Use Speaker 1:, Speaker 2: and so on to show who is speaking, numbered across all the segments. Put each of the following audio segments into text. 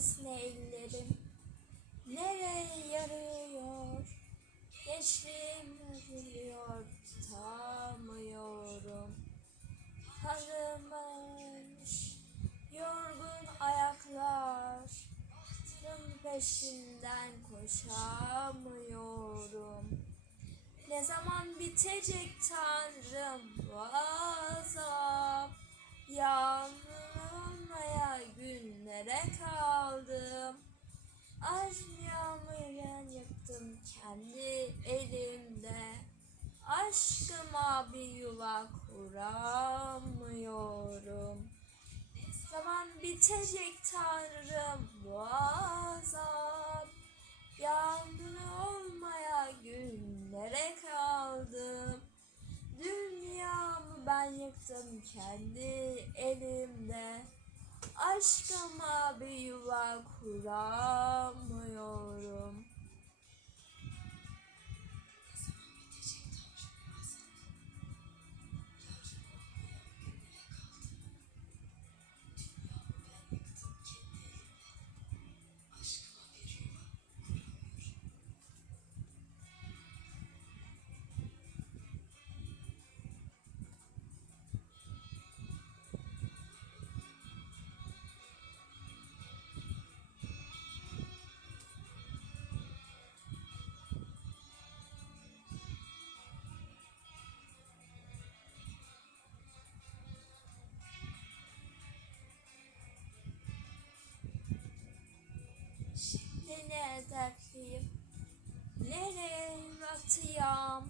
Speaker 1: Yalnız ellerim nereye yarıyor? Gençliğim ölüyor, tutamıyorum. Tanrımış yorgun ayaklar. Bahtının peşinden koşamıyorum. Ne zaman bitecek Tanrım bu Aşkıma bir yuva kuramıyorum. Zaman bitecek Tanrım bu azap. Yağmur olmaya günlere kaldım. Dünyamı ben yıktım kendi elimde. Aşkıma bir yuva kuramıyorum. Dertliyim, nereye atıyam?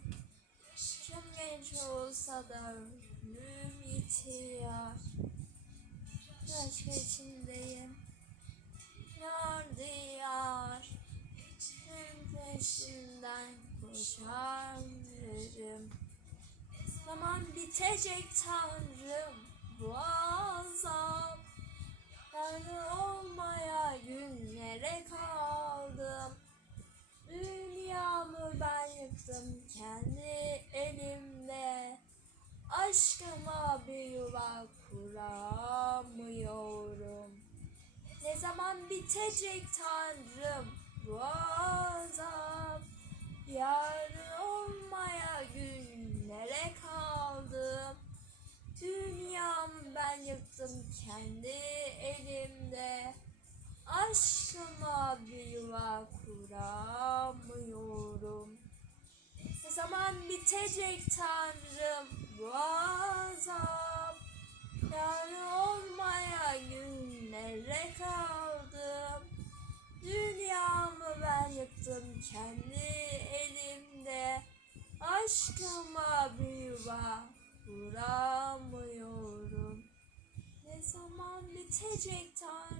Speaker 1: Yaşım genç olsa da ömrüm yitiyor. Aşk içindeyim, yar diyar. Tüm peşinden koşarım. Zaman bitecek Tanrım bu azap. Tanrı kendi elimle. Aşkıma bir yuva kuramıyorum. Ne zaman bitecek Tanrım bu azap? Yarın olmaya günlere kaldım. Dünyamı ben yıktım kendi elimde. Aşkıma bir yuva kuramıyorum. Zaman bitecek Tanrım bu azap? Yarın olmaya günlere kaldım. Dünyamı ben yıktım kendi elimde. Aşkıma bir yuva kuramıyorum. Ne zaman bitecek Tanrım?